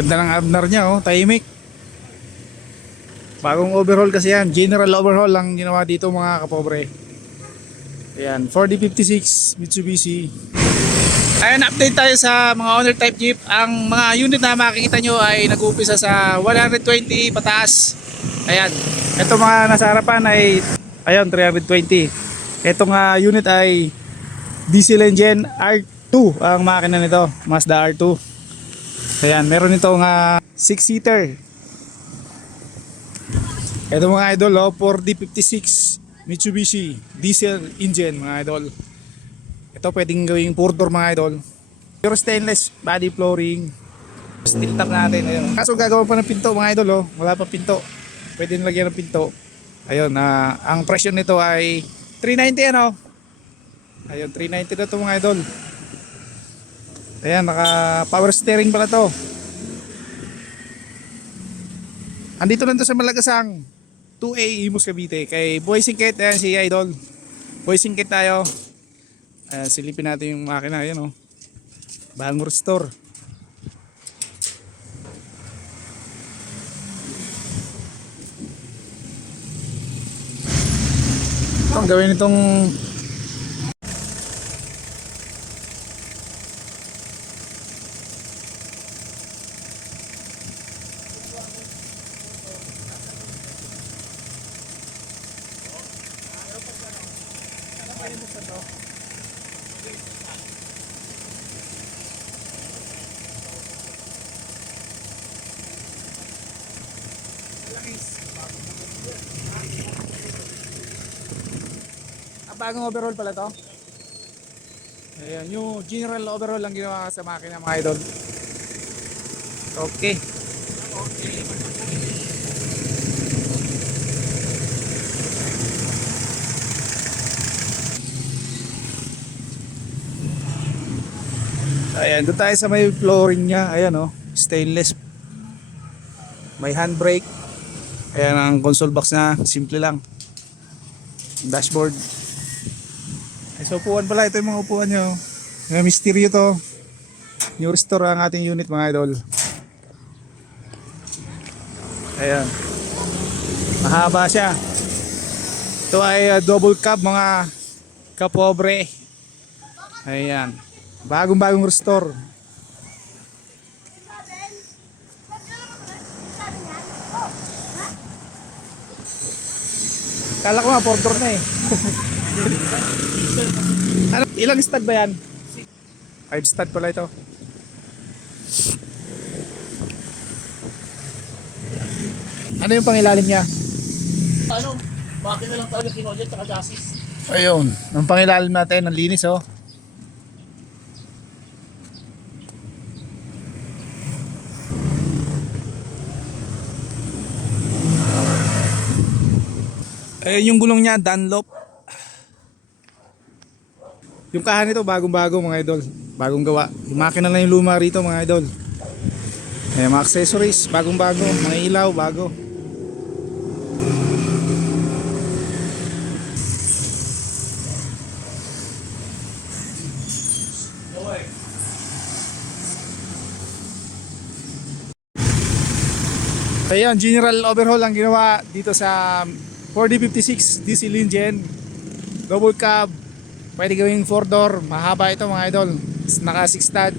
Ganda ng Abnar niya, oh, tahimik. Bagong overhaul kasi yan, general overhaul lang ginawa dito mga kapobre. Ayan, 4D56 Mitsubishi. Ayan, update tayo sa mga owner type jeep. Ang mga unit na makikita nyo ay nag-uumpisa sa 120 pataas. Ayan, ito mga nasa harapan ay ayun, 320. Itong unit ay diesel engine R2 ang makina nito, Mazda R2. Ayan, meron itong 6-seater. Ito mga idol, 4D56 Mitsubishi diesel engine mga idol. Ito pwedeng gawing 4-door mga idol. Pure stainless body flooring. Steel top natin. Ayun. Kaso gagawa pa ng pinto mga idol, oh. Wala pa pinto. Pwede nilagyan ng pinto. Ayun, ang presyo nito ay 390 ano. Ayun, 390 na ito mga idol. Ayan, naka power steering pala to. Andito lang to sa Malagasang 2A Imus Cavite kay Boy Singkit. Ayan si idol Boy Singkit tayo. Silipin natin yung makina. Ayan, oh. Bagong restore. Itong gawin itong bagong overhaul pala to. Ayan, yung general overhaul lang ginawa sa makina mga idol. Okay. Ayan, doon tayo sa may flooring niya. Ayan, oh, stainless. May handbrake. Ayan ang console box na, simple lang. Dashboard. Ay, so upuan pala, ito yung mga upuan nyo. Yung misteryo to. New restore ang ating unit mga idol. Ayan, mahaba siya. Ito ay double cab mga kapobre. Ayan, bagong restore. Kala ko nga 4-door na eh. Ano, ilang stud ba yan? 5 stud pala ito. Ano yung pangilalim niya? Ano? Makina lang talaga kinodyan tsaka chassis. Ayun, ang pangilalim natin, ang linis, oh. Ayun yung gulong niya, Dunlop. Yung kahan nito bagong-bago mga idol. Bagong gawa. Yung makina lang yung luma rito mga idol. Ayun, mga accessories, bagong-bago. Mga ilaw, bago. Ayan, general overhaul ang ginawa dito sa 4D56 diesel engine, double cab, pwede gawing 4-door, mahaba ito mga idol, naka 6 stud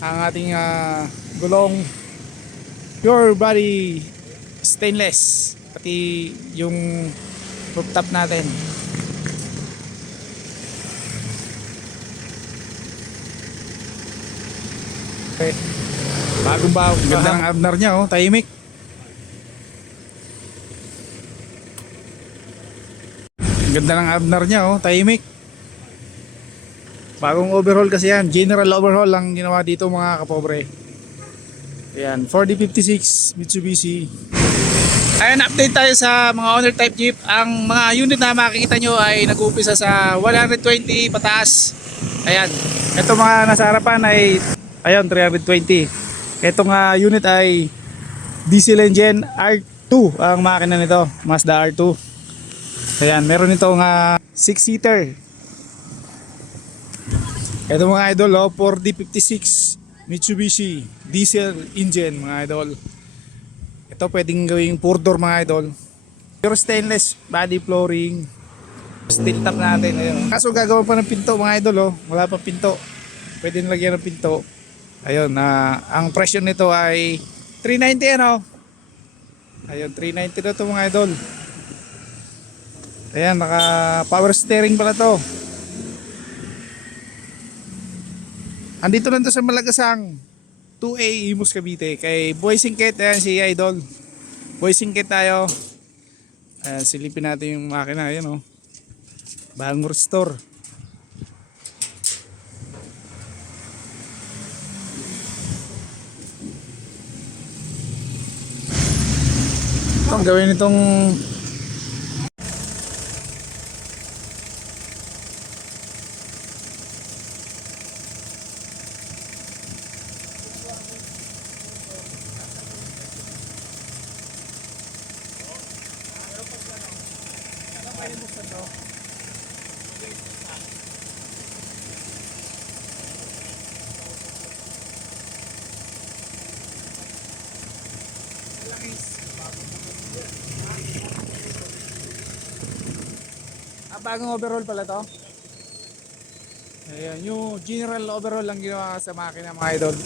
ang ating gulong, pure body stainless, pati yung rooftop natin. Okay. Bagong bago, ganda ng Abnar niya, oh, tahimik. Ganda ng Abnar niya, oh, tahimik. Bagong overhaul kasi yan, general overhaul lang ginawa dito mga kapobre. Ayan, 4D56 Mitsubishi. Ayan, update tayo sa mga owner type jeep. Ang mga unit na makikita nyo ay nag-uumpisa sa 120 pataas. Ayan, ito mga nasa harapan ay ayun, 320. Itong unit ay diesel engine R2 ang makina nito, Mazda R2. Ayan, meron itong 6-seater. Ito mga idol, 4D56 Mitsubishi diesel engine mga idol. Ito pwedeng gawing 4-door mga idol. Pure stainless body flooring. Steel top natin. Ayun. Kaso gagawa pa ng pinto mga idol. Oh. Wala pa pinto. Pwede nilagyan ng pinto. Ayun, ang presyo nito ay 390 ano. Ayun, 390 na ito mga idol. Ayan, naka power steering pala to. Andito lang to sa Malagasang 2A Imus Cavite kay Boy Singket. Ayan si Idol Boy Singket tayo. Ayan, silipin natin yung makina. Ayan o, bagong restore. Itong gawin itong bagong overhaul pala to. Ayan, yung general overhaul lang ginawa sa makina mga idol.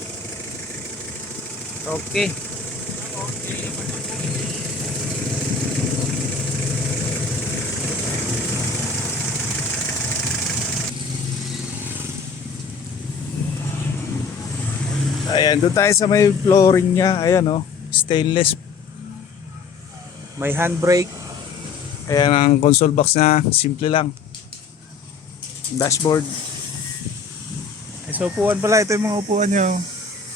Okay. Ayan, doon tayo sa may flooring niya. Ayan o, stainless. May handbrake. Ayan ang console box na, simple lang. Dashboard. Ay, so upuan pala, ito yung mga upuan nyo.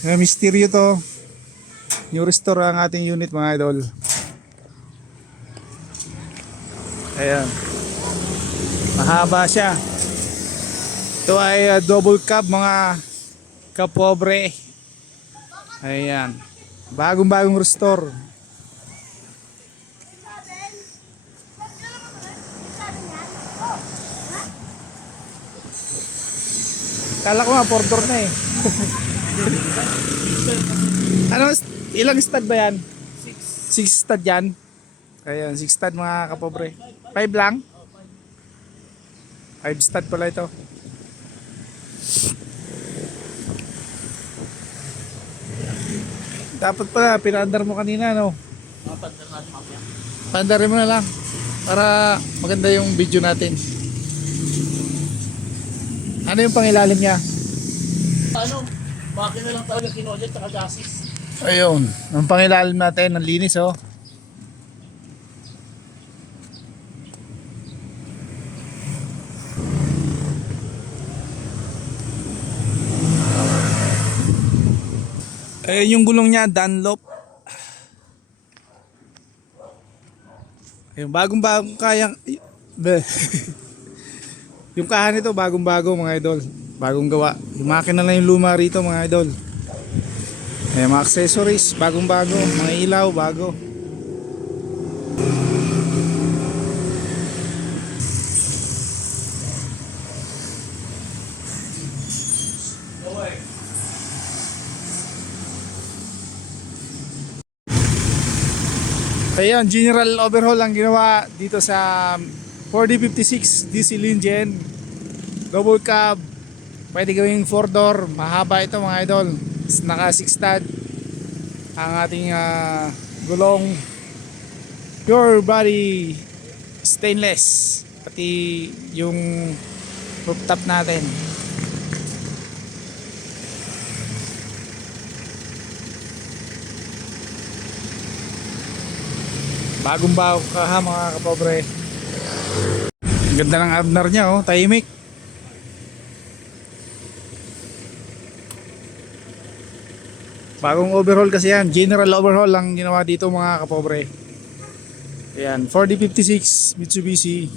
Mga misteryo to. New restore ang ating unit mga idol. Ayan. Mahaba siya. Ito ay double cab mga kapobre. Ayan. Bagong restore. Kala ko nga 4-door na eh. Ano, ilang stud ba yan? 6 stud yan. Ayan, 6 stud mga kapobre. 5 lang? 5 stud pala ito. Dapat pala, pinaandar mo kanina, no? Paandarin mo na lang. Para maganda yung video natin. Ano yung pangilalim niya? Ano, makina lang talaga kinodyan tsaka gases. Ayun, ang pangilalim natin, ang linis oh. Ayun yung gulong niya, Dunlop. Ayun, bagong kayang... Yung kahan nito bagong-bago mga idol. Bagong gawa. Yung makina lang yung luma rito mga idol. May mga accessories bagong-bago, mga ilaw bago. Ayan, general overhaul ang ginawa dito sa 4D56 diesel engine, double cab, pwede gawing 4-door, mahaba ito mga idol, naka 6 stud ang ating gulong, pure body stainless, pati yung rooftop natin. Bagong bago ka ha mga kapobre. Ganda ng abnar niya oh, tahimik. Bagong overhaul kasi yan, general overhaul lang ginawa dito mga kapobre. Ayan, 4D56 Mitsubishi